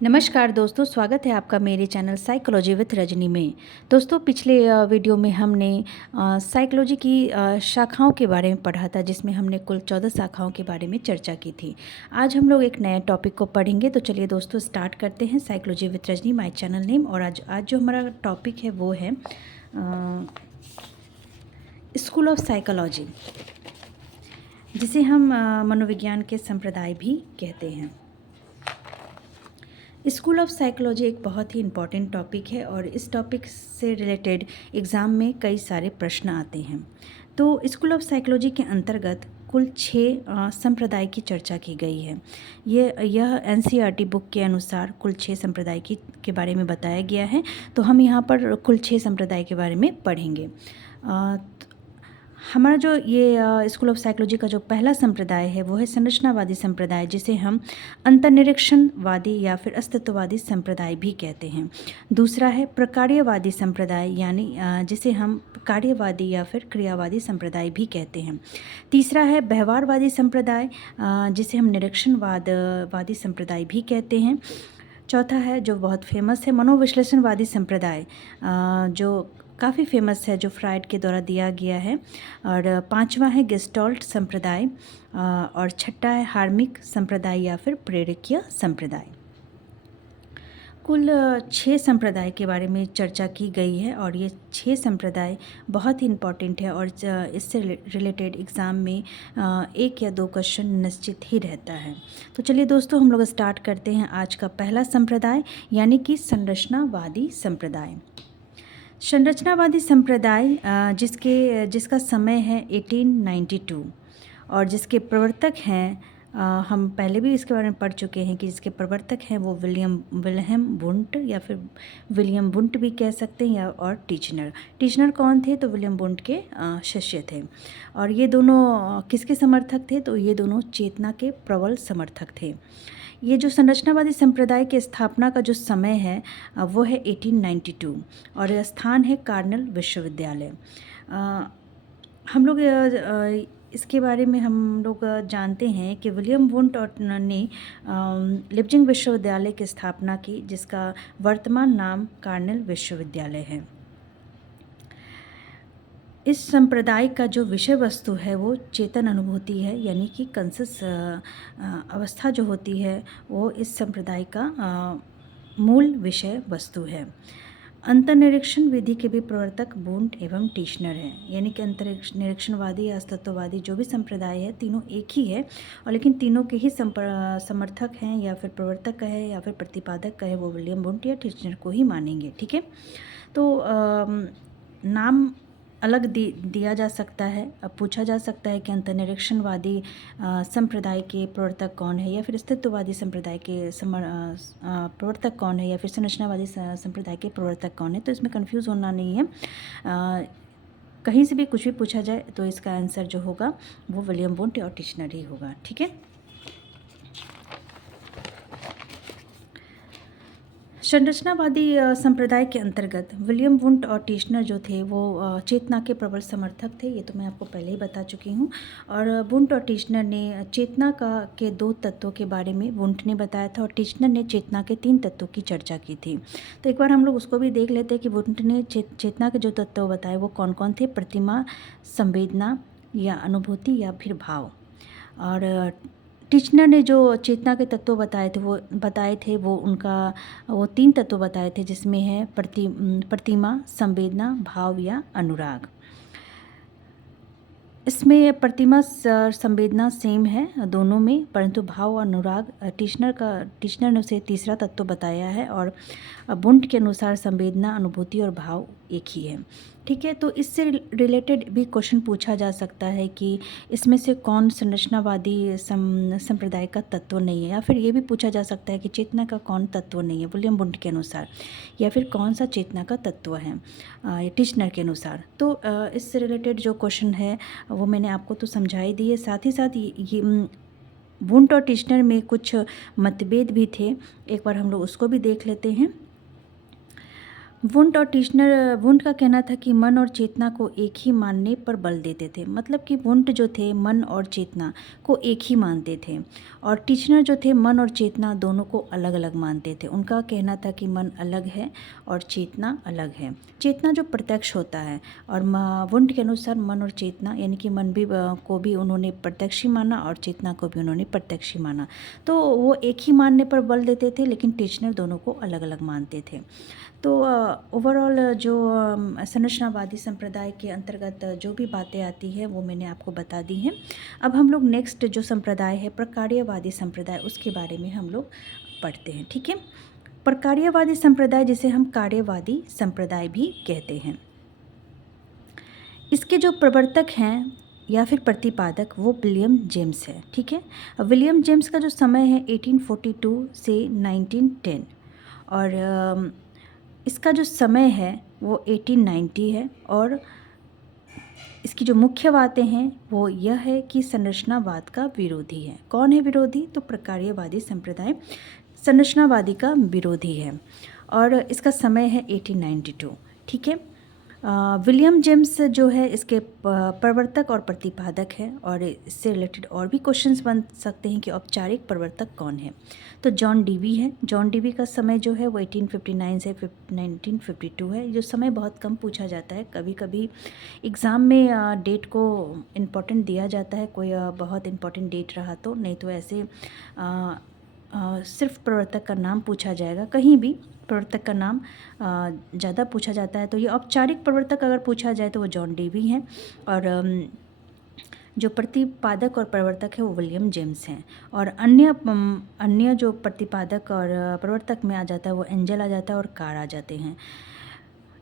नमस्कार दोस्तों, स्वागत है आपका मेरे चैनल साइकोलॉजी विथ रजनी में। दोस्तों, पिछले वीडियो में हमने साइकोलॉजी की शाखाओं के बारे में पढ़ा था, जिसमें हमने कुल 14 शाखाओं के बारे में चर्चा की थी। आज हम लोग एक नए टॉपिक को पढ़ेंगे। तो चलिए दोस्तों, स्टार्ट करते हैं। Psychology with Rajni my channel name. और आज जो हमारा टॉपिक है वो है स्कूल ऑफ साइकोलॉजी, जिसे हम मनोविज्ञान के संप्रदाय भी कहते हैं। स्कूल ऑफ साइकोलॉजी एक बहुत ही इम्पॉर्टेंट टॉपिक है और इस टॉपिक से रिलेटेड एग्ज़ाम में कई सारे प्रश्न आते हैं। तो स्कूल ऑफ साइकोलॉजी के अंतर्गत कुल 6 संप्रदाय की चर्चा की गई है। यह एनसीईआरटी बुक के अनुसार कुल 6 संप्रदाय के बारे में बताया गया है। तो हम यहाँ पर कुल 6 संप्रदाय के बारे में पढ़ेंगे। हमारा जो ये स्कूल ऑफ साइकोलॉजी का जो पहला संप्रदाय है वो है संरचनावादी संप्रदाय, जिसे हम अंतर्निरीक्षणवादी या फिर अस्तित्ववादी संप्रदाय भी कहते हैं। दूसरा है प्रकार्यवादी संप्रदाय, यानी जिसे हम कार्यवादी या फिर क्रियावादी संप्रदाय भी कहते हैं। तीसरा है व्यवहारवादी संप्रदाय, जिसे हम निरीक्षणवादी संप्रदाय भी कहते हैं। चौथा है, जो बहुत फेमस है, मनोविश्लेषणवादी संप्रदाय, जो काफ़ी फेमस है, जो फ्राइड के द्वारा दिया गया है। और पांचवा है गेस्टॉल्ट संप्रदाय, और छठा है हार्मिक संप्रदाय या फिर प्रेरकीय संप्रदाय। कुल 6 संप्रदाय के बारे में चर्चा की गई है और ये 6 संप्रदाय बहुत ही इम्पॉर्टेंट है और इससे रिलेटेड एग्ज़ाम में 1 या 2 क्वेश्चन निश्चित ही रहता है। तो चलिए दोस्तों, हम लोग स्टार्ट करते हैं आज का पहला संप्रदाय, यानी कि संरचनावादी संप्रदाय। संरचनावादी संप्रदाय जिसका समय है 1892 और जिसके प्रवर्तक हैं, हम पहले भी इसके बारे में पढ़ चुके हैं कि जिसके प्रवर्तक हैं वो विल्हेम वुंट या फिर विलियम वुंट भी कह सकते हैं, या और टीचनर कौन थे? तो विलियम वुंट के शिष्य थे। और ये दोनों किसके समर्थक थे? तो ये दोनों चेतना के प्रबल समर्थक थे। ये जो संरचनावादी संप्रदाय के स्थापना का जो समय है वो है 1892 और यह स्थान है कार्नेल विश्वविद्यालय। हम लोग इसके बारे में हम लोग जानते हैं कि विलियम वुंट ने लिप्जिंग विश्वविद्यालय की स्थापना की, जिसका वर्तमान नाम कार्नेल विश्वविद्यालय है। इस संप्रदाय का जो विषय वस्तु है वो चेतन अनुभूति है, यानी कि कॉन्शियस अवस्था जो होती है वो इस संप्रदाय का मूल विषय वस्तु है। अंतर्निरीक्षण विधि के भी प्रवर्तक वुंट एवं टीशनर हैं, यानी कि अंतर्निरीक्षणवादी या अस्तित्ववादी जो भी संप्रदाय है, तीनों एक ही है, और लेकिन तीनों के ही समर्थक हैं या फिर प्रवर्तक कहे या फिर प्रतिपादक कहे, वो विलियम वुंट या टीशनर को ही मानेंगे। ठीक है, तो नाम अलग दिया जा सकता है। अब पूछा जा सकता है कि अंतर्निरीक्षणवादी संप्रदाय के प्रवर्तक कौन है, या फिर अस्तित्ववादी संप्रदाय के प्रवर्तक कौन है, या फिर संरचनावादी संप्रदाय के प्रवर्तक कौन है। तो इसमें कंफ्यूज होना नहीं है। कहीं से भी कुछ भी पूछा जाए तो इसका आंसर जो होगा वो विलियम वुंट और टीशनर ही होगा। ठीक है, संरचनावादी संप्रदाय के अंतर्गत विलियम वुंट और टीशनर जो थे वो चेतना के प्रबल समर्थक थे। ये तो मैं आपको पहले ही बता चुकी हूँ। और वुंट और टीशनर ने चेतना के 2 तत्वों के बारे में वुंट ने बताया था और टीशनर ने चेतना के 3 तत्वों की चर्चा की थी। तो एक बार हम लोग उसको भी देख लेते हैं कि वुंट ने चेतना के जो तत्व बताए वो कौन कौन थे। प्रतिमा, संवेदना या अनुभूति या फिर भाव। और टीचनर ने जो चेतना के तत्व बताए थे वो 3 तत्व बताए थे, जिसमें है प्रतिमा, संवेदना, भाव या अनुराग। इसमें प्रतिमा संवेदना सेम है दोनों में, परंतु भाव और अनुराग टीचनर ने उसे तीसरा तत्व बताया है, और वुंट के अनुसार संवेदना, अनुभूति और भाव एक ही है। ठीक है, तो इससे रिलेटेड भी क्वेश्चन पूछा जा सकता है कि इसमें से कौन संरचनावादी संप्रदाय का तत्व नहीं है, या फिर ये भी पूछा जा सकता है कि चेतना का कौन तत्व नहीं है विलियम वुंट के अनुसार, या फिर कौन सा चेतना का तत्व है टीचनर के अनुसार। तो इससे रिलेटेड जो क्वेश्चन है वो मैंने आपको तो समझा ही दी है। साथ ही साथ ये वुंट और टीचनर में कुछ मतभेद भी थे, एक बार हम लोग उसको भी देख लेते हैं। वुंट और टीशनर वुंट का कहना था कि मन और चेतना को एक ही मानने पर बल देते थे। मतलब कि वुंट जो थे मन और चेतना को एक ही मानते थे, और टीशनर जो थे मन और चेतना दोनों को अलग अलग मानते थे। उनका कहना था कि मन अलग है और चेतना अलग है। चेतना जो प्रत्यक्ष होता है, और वुंट के अनुसार मन और चेतना यानी कि मन भी को भी उन्होंने प्रत्यक्ष ही माना और चेतना को भी उन्होंने प्रत्यक्ष ही माना। तो वो एक ही मानने पर बल देते थे, लेकिन टीशनर दोनों को अलग अलग मानते थे। तो ओवरऑल जो संरचनावादी संप्रदाय के अंतर्गत जो भी बातें आती हैं वो मैंने आपको बता दी हैं। अब हम लोग नेक्स्ट जो संप्रदाय है प्रकार्यवादी संप्रदाय, उसके बारे में हम लोग पढ़ते हैं। ठीक है, प्रकार्यवादी संप्रदाय जिसे हम कार्यवादी संप्रदाय भी कहते हैं, इसके जो प्रवर्तक हैं या फिर प्रतिपादक वो विलियम जेम्स है। ठीक है, विलियम जेम्स का जो समय है 1842 से 1910, और इसका जो समय है वो 1890 है, और इसकी जो मुख्य बातें हैं वो यह है कि संरचनावाद का विरोधी है। कौन है विरोधी? तो प्रकार्यवादी संप्रदाय संरचनावादी का विरोधी है, और इसका समय है 1892। ठीक है, विलियम जेम्स जो है इसके प्रवर्तक और प्रतिपादक हैं, और इससे रिलेटेड और भी क्वेश्चंस बन सकते हैं कि औपचारिक प्रवर्तक कौन है। तो जॉन डीवी है। जॉन डीवी का समय जो है वो 1859 से 1952 है। जो समय बहुत कम पूछा जाता है, कभी कभी एग्ज़ाम में डेट को इम्पोर्टेंट दिया जाता है, कोई बहुत इम्पोर्टेंट डेट रहा तो, नहीं तो ऐसे सिर्फ प्रवर्तक का नाम पूछा जाएगा। कहीं भी प्रवर्तक का नाम ज़्यादा पूछा जाता है। तो ये औपचारिक प्रवर्तक अगर पूछा जाए तो वो जॉन डीवी हैं, और जो प्रतिपादक और प्रवर्तक है वो विलियम जेम्स हैं, और अन्य जो प्रतिपादक और प्रवर्तक में आ जाता है वो एंजल आ जाता है और कार आ जाते हैं।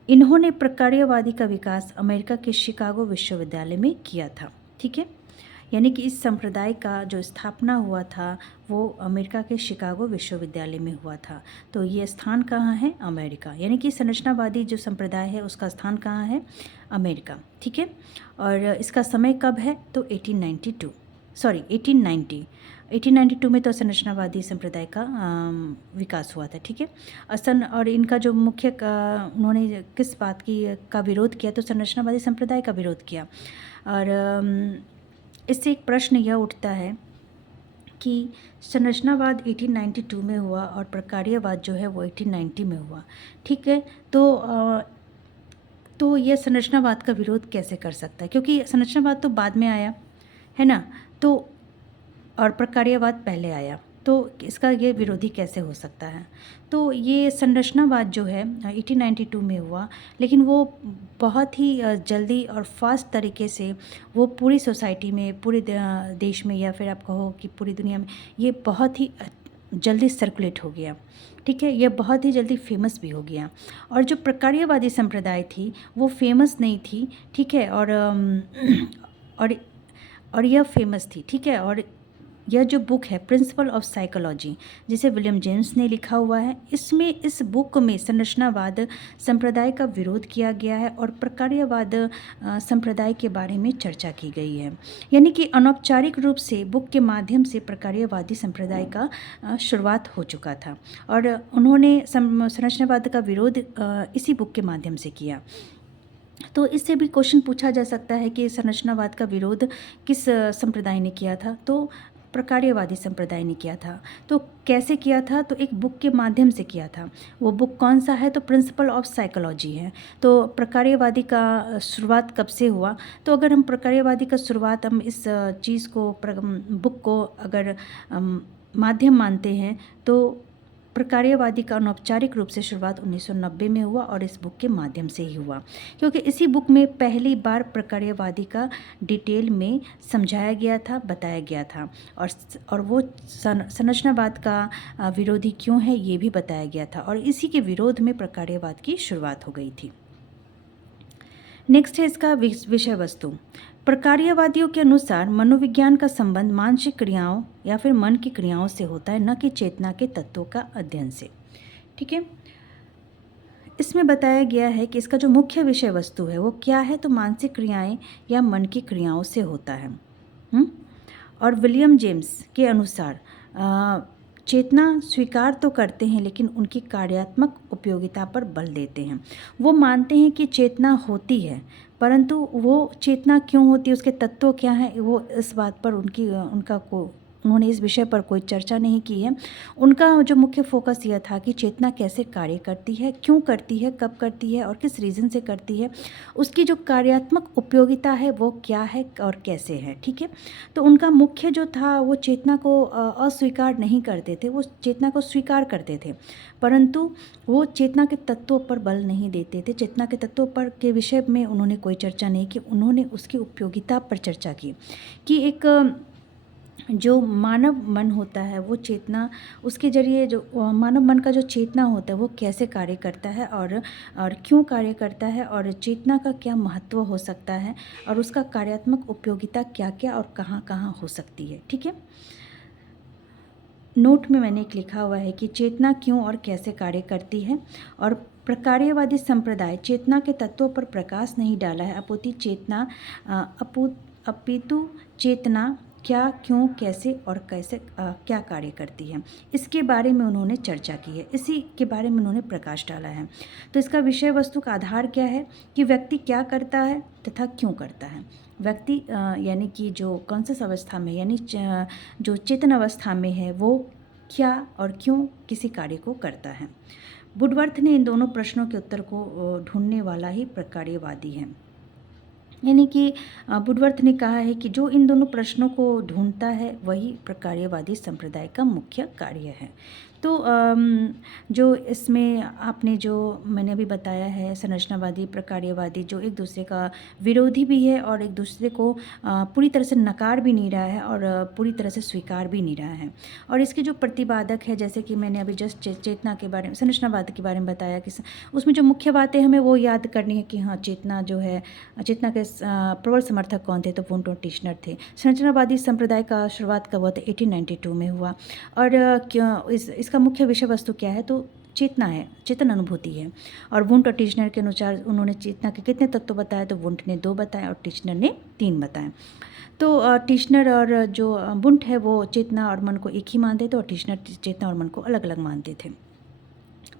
इन्होंने प्रकार्यवादी का विकास अमेरिका के शिकागो विश्वविद्यालय में किया था। ठीक है, यानी कि इस संप्रदाय का जो स्थापना हुआ था वो अमेरिका के शिकागो विश्वविद्यालय में हुआ था। तो ये स्थान कहाँ है? अमेरिका। यानी कि संरचनावादी जो संप्रदाय है उसका स्थान कहाँ है? अमेरिका। ठीक है, और इसका समय कब है? तो 1892 में तो संरचनावादी संप्रदाय का विकास हुआ था। ठीक है, और इनका जो मुख्य उन्होंने किस बात का विरोध किया? तो संरचनावादी संप्रदाय का विरोध किया। और इससे एक प्रश्न यह उठता है कि संरचनावाद 1892 में हुआ और प्रकार्यवाद जो है वो 1890 में हुआ। ठीक है, तो यह संरचनावाद का विरोध कैसे कर सकता है? क्योंकि संरचनावाद तो बाद में आया है ना, तो और प्रकार्यवाद पहले आया, तो इसका ये विरोधी कैसे हो सकता है? तो ये संरचनावाद जो है 1892 में हुआ, लेकिन वो बहुत ही जल्दी और फास्ट तरीके से वो पूरी सोसाइटी में, पूरे देश में, या फिर आप कहो कि पूरी दुनिया में ये बहुत ही जल्दी सर्कुलेट हो गया। ठीक है, यह बहुत ही जल्दी फेमस भी हो गया। और जो प्रकार्यवादी संप्रदाय थी वो फेमस नहीं थी। ठीक है, और यह फेमस थी। ठीक है, और यह जो बुक है प्रिंसिपल ऑफ साइकोलॉजी, जिसे विलियम जेम्स ने लिखा हुआ है, इस बुक में संरचनावाद संप्रदाय का विरोध किया गया है और प्रकार्यवाद संप्रदाय के बारे में चर्चा की गई है। यानी कि अनौपचारिक रूप से बुक के माध्यम से प्रकार्यवादी संप्रदाय का शुरुआत हो चुका था, और उन्होंने संरचनावाद का विरोध इसी बुक के माध्यम से किया। तो इससे भी क्वेश्चन पूछा जा सकता है कि संरचनावाद का विरोध किस संप्रदाय ने किया था? तो प्रकार्यवादी संप्रदाय ने किया था। तो कैसे किया था? तो एक बुक के माध्यम से किया था। वो बुक कौन सा है? तो प्रिंसिपल ऑफ साइकोलॉजी है। तो प्रकार्यवादी का शुरुआत कब से हुआ? तो अगर हम प्रकार्यवादी का शुरुआत हम इस चीज़ को बुक को अगर माध्यम मानते हैं तो प्रकार्यवादी का अनौपचारिक रूप से शुरुआत 1990 में हुआ और इस बुक के माध्यम से ही हुआ, क्योंकि इसी बुक में पहली बार प्रकार्यवादी का डिटेल में समझाया गया था, बताया गया था, और वो संरचनावाद का विरोधी क्यों है ये भी बताया गया था, और इसी के विरोध में प्रकार्यवाद की शुरुआत हो गई थी। नेक्स्ट है इसका विषय वस्तु। प्रकार्यवादियों के अनुसार मनोविज्ञान का संबंध मानसिक क्रियाओं या फिर मन की क्रियाओं से होता है, न कि चेतना के तत्वों का अध्ययन से। ठीक है, इसमें बताया गया है कि इसका जो मुख्य विषय वस्तु है वो क्या है? तो मानसिक क्रियाएं या मन की क्रियाओं से होता है। और विलियम जेम्स के अनुसार चेतना स्वीकार तो करते हैं लेकिन उनकी कार्यात्मक उपयोगिता पर बल देते हैं। वो मानते हैं कि चेतना होती है, परंतु वो चेतना क्यों होती है, उसके तत्व क्या हैं, वो इस बात पर उन्होंने इस विषय पर कोई चर्चा नहीं की है। उनका जो मुख्य फोकस यह था कि चेतना कैसे कार्य करती है, क्यों करती है, कब करती है और किस रीज़न से करती है, उसकी जो कार्यात्मक उपयोगिता है वो क्या है और कैसे है। ठीक है, तो उनका मुख्य जो था वो चेतना को अस्वीकार नहीं करते थे, वो चेतना को स्वीकार करते थे, परंतु वो चेतना के तत्वों पर बल नहीं देते थे। चेतना के तत्वों पर के विषय में उन्होंने कोई चर्चा नहीं की, उन्होंने उसकी उपयोगिता पर चर्चा की कि एक जो मानव मन होता है वो चेतना, उसके जरिए जो मानव मन का जो चेतना होता है वो कैसे कार्य करता है और क्यों कार्य करता है और चेतना का क्या महत्व हो सकता है और उसका कार्यात्मक उपयोगिता क्या क्या और कहाँ कहाँ हो सकती है। ठीक है, नोट में मैंने एक लिखा हुआ है कि चेतना क्यों और कैसे कार्य करती है। और प्रकार्यवादी संप्रदाय चेतना के तत्वों पर प्रकाश नहीं डाला है, अपितु चेतना क्या, क्यों, कैसे और कैसे क्या कार्य करती है, इसके बारे में उन्होंने चर्चा की है, इसी के बारे में उन्होंने प्रकाश डाला है। तो इसका विषय वस्तु का आधार क्या है कि व्यक्ति क्या करता है तथा क्यों करता है। व्यक्ति यानी कि जो कॉन्शियस अवस्था में यानी जो चेतन अवस्था में है वो क्या और क्यों किसी कार्य को करता है। वुडवर्थ ने इन दोनों प्रश्नों के उत्तर को ढूंढने वाला ही प्रकार्यवादी है। यानी कि वुडवर्थ ने कहा है कि जो इन दोनों प्रश्नों को ढूंढता है वही प्रकार्यवादी संप्रदाय का मुख्य कार्य है। तो जो इसमें आपने जो मैंने अभी बताया है संरचनावादी प्रकार्यवादी जो एक दूसरे का विरोधी भी है और एक दूसरे को पूरी तरह से नकार भी नहीं रहा है और पूरी तरह से स्वीकार भी नहीं रहा है। और इसके जो प्रतिपादक है, जैसे कि मैंने अभी जस्ट चेतना के बारे में, संरचनावाद के बारे में बताया कि उसमें जो मुख्य बातें हमें वो याद करनी है कि हाँ, चेतना जो है, चेतना के प्रबल समर्थक कौन थे, तो वुंट और टिश्नर थे। संरचनावादी संप्रदाय का शुरुआत कब हुआ, तो 1892 में हुआ। और इसका मुख्य विषय वस्तु क्या है, तो चेतना है, चेतन अनुभूति है। और वुंट और टिश्नर के अनुसार उन्होंने चेतना के कितने तत्व बताए, तो वुंट ने 2 बताए और टिश्नर ने 3 बताए। तो टिश्नर और जो वुंट है वो चेतना और मन को एक ही मानते थे और टिश्नर चेतना और मन को अलग अलग मानते थे।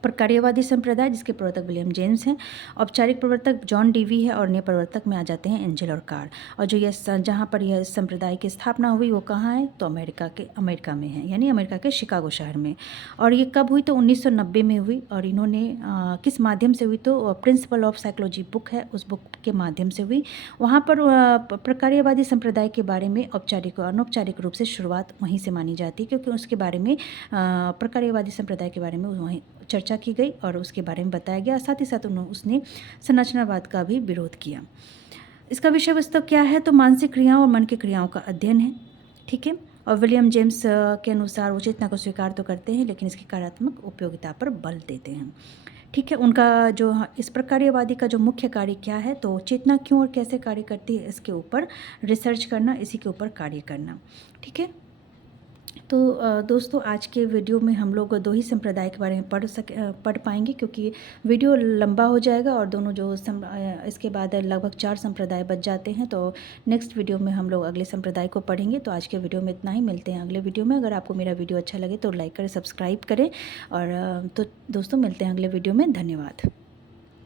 प्रकार्यवादी संप्रदाय जिसके प्रवर्तक विलियम जेम्स हैं, औपचारिक प्रवर्तक जॉन डीवी है और नए प्रवर्तक में आ जाते हैं एंजल और कार। और जो यह जहाँ पर यह संप्रदाय की स्थापना हुई वो कहाँ है, तो अमेरिका में है, यानी अमेरिका के शिकागो शहर में। और ये कब हुई, तो 1990 में हुई। और इन्होंने किस माध्यम से हुई, तो प्रिंसिपल ऑफ साइकोलॉजी बुक है, उस बुक के माध्यम से हुई। वहाँ पर प्रकार्यवादी संप्रदाय के बारे में औपचारिक और अनौपचारिक रूप से शुरुआत वहीं से मानी जाती है, क्योंकि उसके बारे में प्रकार्यवादी संप्रदाय के बारे में वहीं चर्चा की गई और उसके बारे में बताया गया। साथ ही साथ उसने संरचनावाद का भी विरोध किया। इसका विषय वस्तु क्या है, तो मानसिक क्रियाओं और मन की क्रियाओं का अध्ययन है। ठीक है, और विलियम जेम्स के अनुसार वो चेतना को स्वीकार तो करते हैं लेकिन इसकी कार्यात्मक उपयोगिता पर बल देते हैं। ठीक है, उनका जो इस प्रकार्यवादी का जो मुख्य कार्य क्या है, तो चेतना क्यों और कैसे कार्य करती है इसके ऊपर रिसर्च करना, इसी के ऊपर कार्य करना। ठीक है, तो दोस्तों आज के वीडियो में हम लोग 2 ही संप्रदाय के बारे में पढ़ पाएंगे, क्योंकि वीडियो लंबा हो जाएगा और दोनों जो इसके बाद लगभग 4 संप्रदाय बच जाते हैं। तो नेक्स्ट वीडियो में हम लोग अगले संप्रदाय को पढ़ेंगे। तो आज के वीडियो में इतना ही, मिलते हैं अगले वीडियो में। अगर आपको मेरा वीडियो अच्छा लगे तो लाइक करें, सब्सक्राइब करें। और तो दोस्तों मिलते हैं अगले वीडियो में। धन्यवाद।